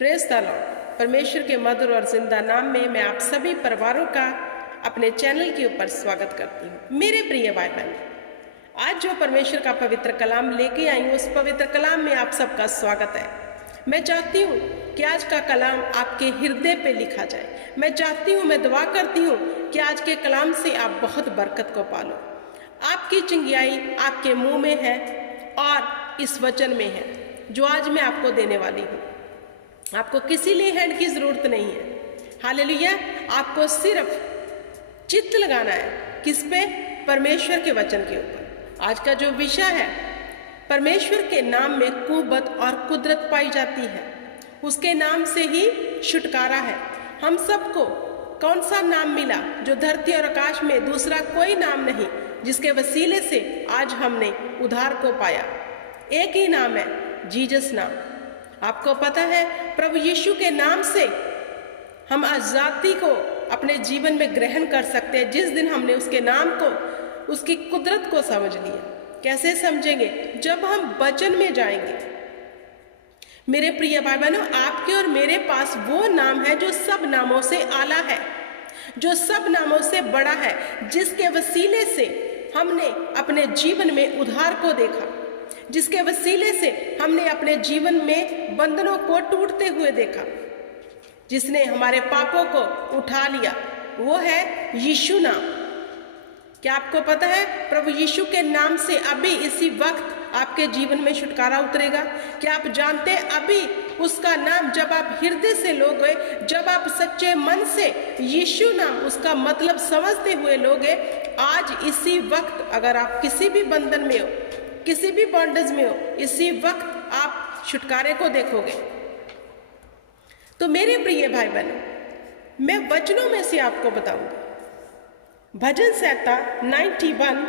Praise the Lord. परमेश्वर के मधुर और जिंदा नाम में मैं आप सभी परिवारों का अपने चैनल के ऊपर स्वागत करती हूँ। मेरे प्रिय भाई बहन, आज जो परमेश्वर का पवित्र कलाम लेके आई हूँ, उस पवित्र कलाम में आप सबका स्वागत है। मैं चाहती हूँ कि आज का कलाम आपके हृदय पे लिखा जाए। मैं चाहती हूँ, मैं दुआ करती हूँ कि आज के कलाम से आप बहुत बरकत को पालो। आपकी चिंगाई आपके मुंह में है और इस वचन में है जो आज मैं आपको देने वाली हूँ। आपको किसी ले हैंड की जरूरत नहीं है। हालेलुया। आपको सिर्फ चित्त लगाना है। किस पे? परमेश्वर के वचन के ऊपर। आज का जो विषय है, परमेश्वर के नाम में कुव्वत और कुदरत पाई जाती है। उसके नाम से ही छुटकारा है। हम सबको कौन सा नाम मिला जो धरती और आकाश में दूसरा कोई नाम नहीं, जिसके वसीले से आज हमने उद्धार को पाया। एक ही नाम है, जीसस नाम। आपको पता है, प्रभु यीशु के नाम से हम आजादी को अपने जीवन में ग्रहण कर सकते हैं। जिस दिन हमने उसके नाम को, उसकी कुदरत को समझ लिया। कैसे समझेंगे? जब हम वचन में जाएंगे। मेरे प्रिय भाई बहनों, आपके और मेरे पास वो नाम है जो सब नामों से आला है, जो सब नामों से बड़ा है, जिसके वसीले से हमने अपने जीवन में उद्धार को देखा, जिसके वसीले से हमने अपने जीवन में बंधनों को टूटते हुए देखा, जिसने हमारे पापों को उठा लिया। वो है यीशु नाम। क्या आपको पता है, प्रभु यीशु के नाम से अभी इसी वक्त आपके जीवन में छुटकारा उतरेगा? क्या आप जानते हैं, अभी उसका नाम जब आप हृदय से लोगे, जब आप सच्चे मन से यीशु नाम उसका मतलब समझते हुए लोगे, आज इसी वक्त अगर आप किसी भी बंधन में हो, किसी भी बॉन्डेज में हो, इसी वक्त आप छुटकारे को देखोगे। तो मेरे प्रिय भाई बहन, मैं वचनों में से आपको बताऊंगा। भजन संहिता 91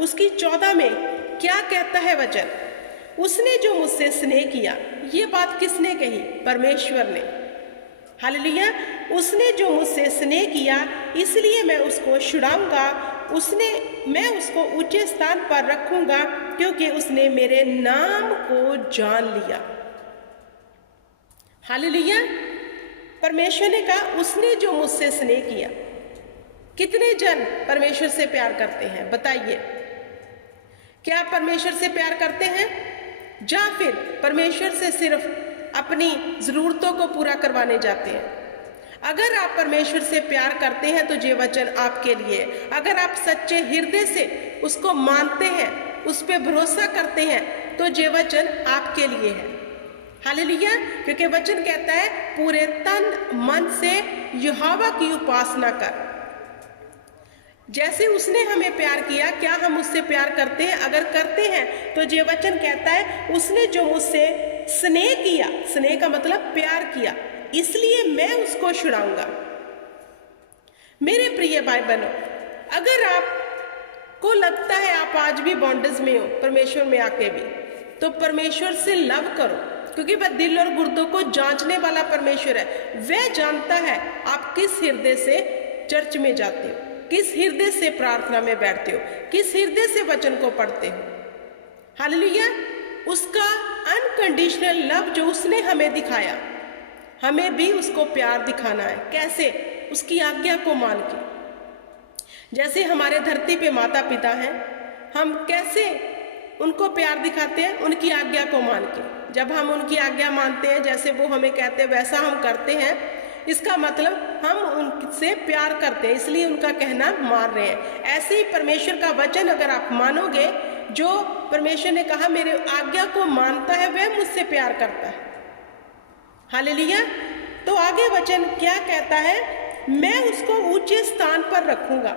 उसकी 14 में क्या कहता है वचन? उसने जो मुझसे स्नेह किया। ये बात किसने कही? परमेश्वर ने। हालेलुया। उसने जो मुझसे स्नेह किया, इसलिए मैं उसको छुड़ाऊंगा। मैं उसको ऊंचे स्थान पर रखूंगा, क्योंकि उसने मेरे नाम को जान लिया। हालेलुया। परमेश्वर ने कहा, उसने जो मुझसे स्नेह किया। कितने जन परमेश्वर से प्यार करते हैं? बताइए, क्या आप परमेश्वर से प्यार करते हैं, या फिर परमेश्वर से सिर्फ अपनी जरूरतों को पूरा करवाने जाते हैं? अगर आप परमेश्वर से प्यार करते हैं तो ये वचन आपके लिए। अगर आप सच्चे हृदय से उसको मानते हैं, उस पर भरोसा करते हैं, तो ये वचन आपके लिए है। हालेलुया। क्योंकि वचन कहता है, पूरे तन मन से यहोवा की उपासना कर। जैसे उसने हमें प्यार किया, क्या हम उससे प्यार करते हैं? अगर करते हैं तो ये वचन कहता है, उसने जो मुझसे स्नेह किया, स्नेह का मतलब प्यार किया, इसलिए मैं उसको छुड़ाऊंगा। मेरे प्रिय भाई बहनों, अगर आपको लगता है आप आज भी बॉन्डेज में हो परमेश्वर में आके भी, तो परमेश्वर से लव करो, क्योंकि वह दिल और गुर्दों को जांचने वाला परमेश्वर है। वह जानता है आप किस हृदय से चर्च में जाते हो, किस हृदय से प्रार्थना में बैठते हो, किस हृदय से वचन को पढ़ते हो। हालेलुया। उसका अनकंडीशनल लव जो उसने हमें दिखाया, हमें भी उसको प्यार दिखाना है। कैसे? उसकी आज्ञा को मान के। जैसे हमारे धरती पे माता पिता हैं, हम कैसे उनको प्यार दिखाते हैं? उनकी आज्ञा को मान के। जब हम उनकी आज्ञा मानते हैं, जैसे वो हमें कहते हैं वैसा हम करते हैं, इसका मतलब हम उनसे प्यार करते हैं, इसलिए उनका कहना मान रहे हैं। ऐसे ही परमेश्वर का वचन अगर आप मानोगे, जो परमेश्वर ने कहा मेरे आज्ञा को मानता है वह मुझसे प्यार करता है। हालेलुया। तो आगे वचन क्या कहता है? मैं उसको ऊंचे स्थान पर रखूंगा।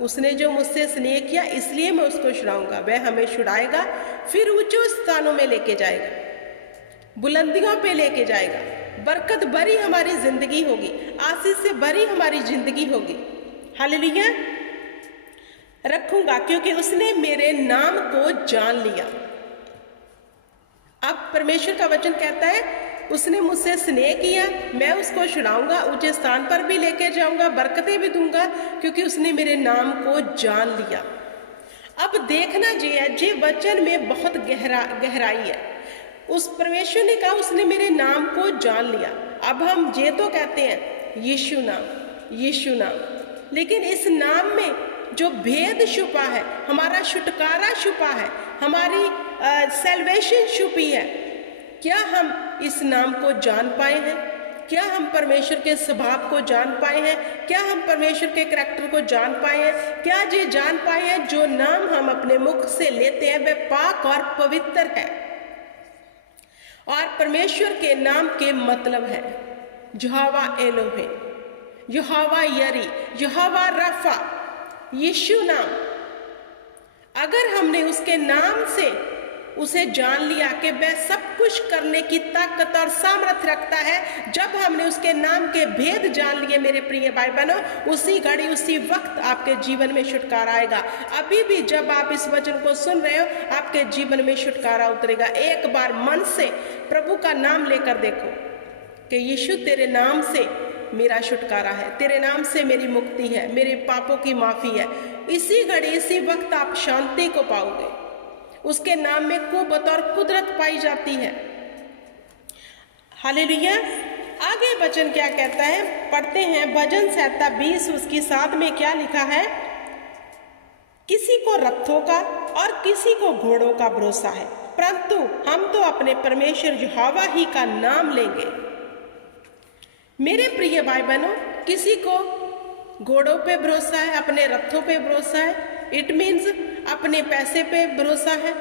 उसने जो मुझसे स्नेह किया, इसलिए मैं उसको छुड़ाऊंगा। वह हमें छुड़ाएगा, फिर ऊंचे स्थानों में लेके जाएगा, बुलंदियों पे लेके जाएगा। बरकत भरी हमारी जिंदगी होगी, आशीष से भरी हमारी जिंदगी होगी। हालेलुया। रखूंगा क्योंकि उसने मेरे नाम को जान लिया। अब परमेश्वर का वचन कहता है, उसने मुझसे स्नेह किया, मैं उसको छुड़ाऊंगा, ऊंचे स्थान पर भी लेकर जाऊंगा, बरकतें भी दूंगा, क्योंकि उसने मेरे नाम को जान लिया। अब देखना जी है, जी वचन में बहुत गहराई है। उस परमेश्वर ने कहा उसने मेरे नाम को जान लिया। अब हम ये तो कहते हैं यीशु नाम, यीशु नाम, लेकिन इस नाम में जो भेद छुपा है, हमारा छुटकारा छुपा है, हमारी सैल्वेशन छुपी है, क्या हम इस नाम को जान पाए हैं? क्या हम परमेश्वर के स्वभाव को जान पाए हैं? क्या हम परमेश्वर के करैक्टर को जान पाए हैं? क्या ये जान पाए हैं जो नाम हम अपने मुख से लेते हैं वह पाक और पवित्र है? और परमेश्वर के नाम के मतलब है यहोवा एलोहे, यहोवा यरी, यहोवा रफा, यीशु नाम। अगर हमने उसके नाम से उसे जान लिया कि वह सब कुछ करने की ताकत और सामर्थ्य रखता है, जब हमने उसके नाम के भेद जान लिए मेरे प्रिय भाई बहनों, उसी घड़ी उसी वक्त आपके जीवन में छुटकारा आएगा। अभी भी जब आप इस वचन को सुन रहे हो, आपके जीवन में छुटकारा उतरेगा। एक बार मन से प्रभु का नाम लेकर देखो कि यीशु तेरे नाम से मेरा छुटकारा है, तेरे नाम से मेरी मुक्ति है, मेरे पापों की माफी है। इसी घड़ी इसी वक्त आप शांति को पाओगे। उसके नाम में कुव्वत और कुदरत पाई जाती है। हालेलुया। आगे वचन क्या कहता है, पढ़ते हैं भजन संहिता 20 उसकी 7 में क्या लिखा है, किसी को रथों का और किसी को घोड़ों का भरोसा है, परंतु हम तो अपने परमेश्वर यहोवा ही का नाम लेंगे। मेरे प्रिय भाई बहनों, किसी को घोड़ों पे भरोसा है, अपने रथों पे भरोसा है, इट मीन्स अपने पैसे पे भरोसा है,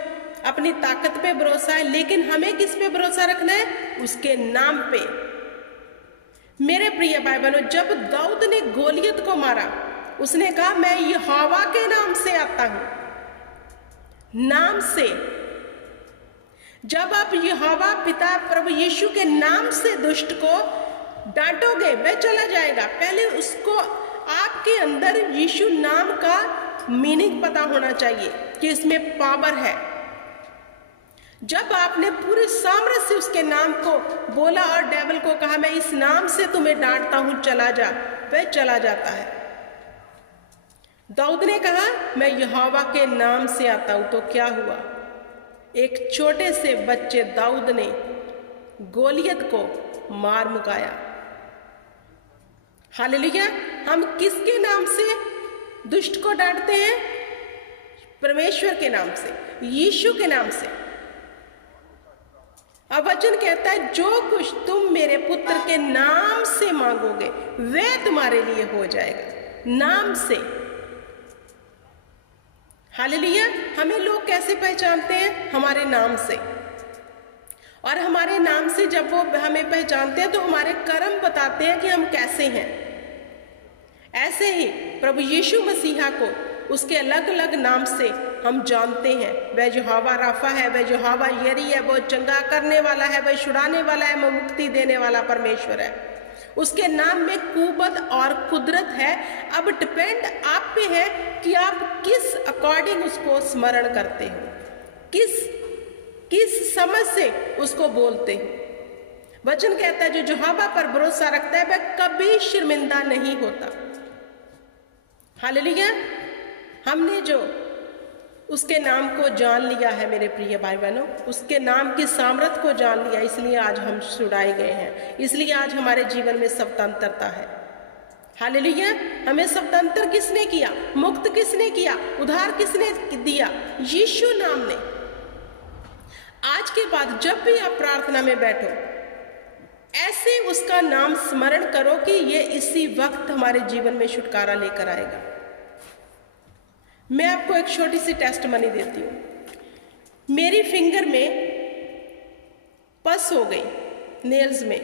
अपनी ताकत पे भरोसा है, लेकिन हमें किस पे भरोसा रखना है? उसके नाम पे। मेरे प्रिय भाई बहनों, जब दाऊद ने गोलियत को मारा, उसने कहा मैं यहोवा के नाम से आता हूं, नाम से। जब आप यहोवा पिता प्रभु यीशु के नाम से दुष्ट को डांटोगे, वह चला जाएगा। पहले उसको आपके अंदर यीशु नाम का मीनिंग पता होना चाहिए कि इसमें पावर है। जब आपने पूरे सामर्थ्य से उसके नाम को बोला और डेविल को कहा मैं इस नाम से तुम्हें डांटता हूं, चला जा, वह चला जाता है। दाऊद ने कहा मैं यहोवा के नाम से आता हूं, तो क्या हुआ? एक छोटे से बच्चे दाऊद ने गोलियत को मार मुकाया। हालेलुया। हम किसके नाम से दुष्ट को डांटते हैं? परमेश्वर के नाम से, यीशु के नाम से। अब वचन कहता है जो कुछ तुम मेरे पुत्र के नाम से मांगोगे वह तुम्हारे लिए हो जाएगा, नाम से। हालेलुया। हमें लोग कैसे पहचानते हैं? हमारे नाम से। और हमारे नाम से जब वो हमें पहचानते हैं तो हमारे कर्म बताते हैं कि हम कैसे हैं। ऐसे ही प्रभु यीशु मसीहा को उसके अलग अलग नाम से हम जानते हैं। वह यहोवा राफा है, वह यहोवा यरी है, वह चंगा करने वाला है, वह छुड़ाने वाला है, वह मुक्ति देने वाला परमेश्वर है। उसके नाम में कुव्वत और कुदरत है। अब डिपेंड आप पे है कि आप किस अकॉर्डिंग उसको स्मरण करते हो, किस समझ से उसको बोलते हो। वचन कहता है जो यहोवा पर भरोसा रखता है वह कभी शर्मिंदा नहीं होता। हालेलुया। हमने जो उसके नाम को जान लिया है मेरे प्रिय भाई बहनों, उसके नाम की सामर्थ को जान लिया, इसलिए आज हम छुड़ाए गए हैं, इसलिए आज हमारे जीवन में स्वतंत्रता है। हालेलुया। हमें स्वतंत्र किसने किया? मुक्त किसने किया? उद्धार किसने दिया? यीशु नाम ने। आज के बाद जब भी आप प्रार्थना में बैठो, ऐसे उसका नाम स्मरण करो कि ये इसी वक्त हमारे जीवन में छुटकारा लेकर आएगा। मैं आपको एक छोटी सी टेस्टमनी देती हूँ। मेरी फिंगर में पस हो गई, नेल्स में,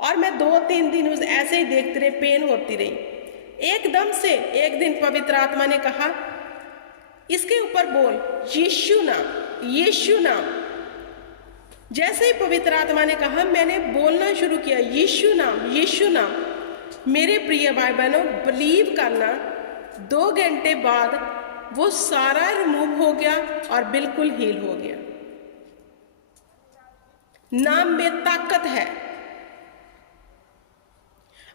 और मैं 2-3 दिन उस ऐसे ही देखती रही, पेन होती रही। एकदम से एक दिन पवित्र आत्मा ने कहा इसके ऊपर बोल यीशु नाम, यीशु नाम। जैसे ही पवित्र आत्मा ने कहा मैंने बोलना शुरू किया यीशु नाम, यीशु नाम। मेरे प्रिय भाई बहनों, बिलीव करना, 2 घंटे बाद वो सारा रिमूव हो गया और बिल्कुल हील हो गया। नाम में ताकत है।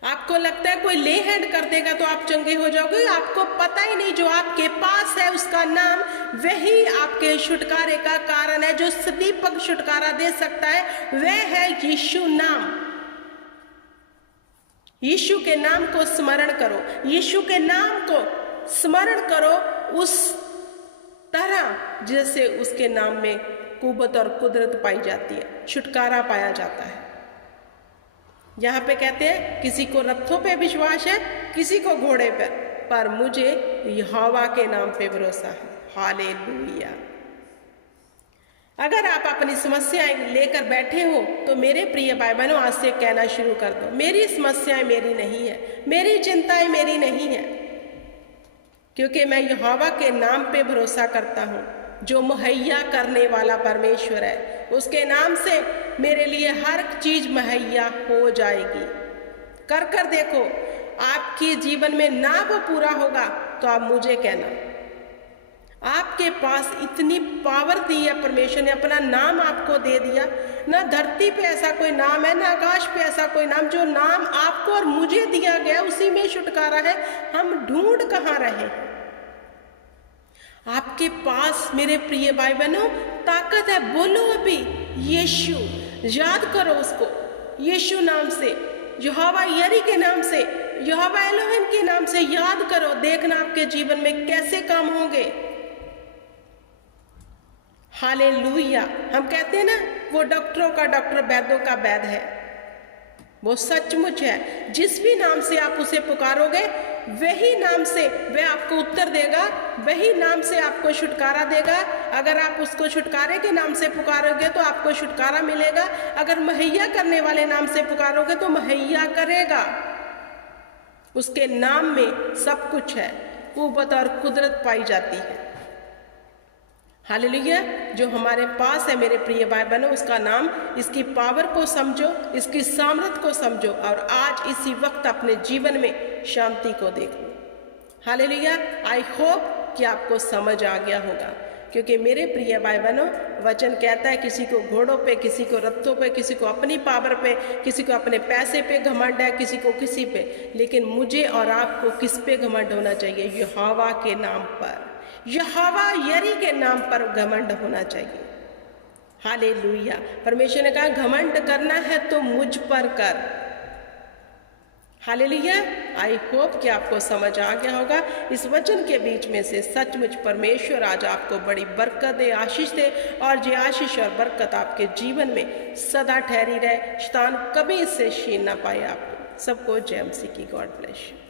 आपको लगता है कोई ले हैंड कर देगा तो आप चंगे हो जाओगे, आपको पता ही नहीं जो आपके पास है उसका नाम वही आपके छुटकारे का कारण है। जो सदीपक छुटकारा दे सकता है वह है यीशु नाम। यीशु के नाम को स्मरण करो, यीशु के नाम को स्मरण करो उस तरह जैसे उसके नाम में कुव्वत और कुदरत पाई जाती है, छुटकारा पाया जाता है। यहाँ पे कहते हैं किसी को रथों पे विश्वास है, किसी को घोड़े पर मुझे यहोवा के नाम पे भरोसा है। हालेलुया। अगर आप अपनी समस्याएं लेकर बैठे हो तो मेरे प्रिय भाई बहनों, आज से कहना शुरू कर दो, मेरी समस्याएं मेरी नहीं है, मेरी चिंताएं मेरी नहीं है, क्योंकि मैं यहोवा के नाम पे भरोसा करता हूँ जो मुहैया करने वाला परमेश्वर है। उसके नाम से मेरे लिए हर चीज मुहैया हो जाएगी। कर देखो, आपके जीवन में ना वो पूरा होगा तो आप मुझे कहना। आपके पास इतनी पावर दी है परमेश्वर ने, अपना नाम आपको दे दिया। ना धरती पे ऐसा कोई नाम है, ना आकाश पे ऐसा कोई नाम, जो नाम आपको और मुझे दिया गया उसी में छुटकारा है। हम ढूंढ कहाँ रहे? आपके पास मेरे प्रिय भाई बहनों ताकत है। बोलो अभी यीशु, याद करो उसको यीशु नाम से, यहोवा यरी के नाम से, यहोवा एलोहिम के नाम से याद करो। देखना आपके जीवन में कैसे काम होंगे। हालेलुया। हम कहते हैं ना वो डॉक्टरों का डॉक्टर, वैद्यों का वैद्य है, वो सचमुच है। जिस भी नाम से आप उसे पुकारोगे वही नाम से वह आपको उत्तर देगा, वही नाम से आपको छुटकारा देगा। अगर आप उसको छुटकारे के नाम से पुकारोगे तो आपको छुटकारा मिलेगा। अगर मुहैया करने वाले नाम से पुकारोगे तो मुहैया करेगा। उसके नाम में सब कुछ है, कुव्वत और कुदरत पाई जाती है। हालेलुया। जो हमारे पास है मेरे प्रिय भाई बहनों, उसका नाम, इसकी पावर को समझो, इसकी सामर्थ को समझो और आज इसी वक्त अपने जीवन में शांति को देखो। हालेलुया। आई होप कि आपको समझ आ गया होगा, क्योंकि मेरे प्रिय भाई बहनों वचन कहता है किसी को घोड़ों पे, किसी को रथों पे, किसी को अपनी पावर पे, किसी को अपने पैसे पे घमंड है, किसी को किसी पे, लेकिन मुझे और आपको किस पे घमंड होना चाहिए? यहोवा के नाम पर, यहोवा यरी के नाम पर घमंड होना चाहिए। हालेलुया। परमेश्वर ने कहा घमंड करना है तो मुझ पर कर। हालेलुया। आई होप कि आपको समझ आ गया होगा। इस वचन के बीच में से सचमुच परमेश्वर आज आपको बड़ी बरकत दे, आशीष दे, और ये आशीष और बरकत आपके जीवन में सदा ठहरी रहे। शैतान कभी इससे छीन ना पाए आपको। सबको जय मसीह की। God bless you.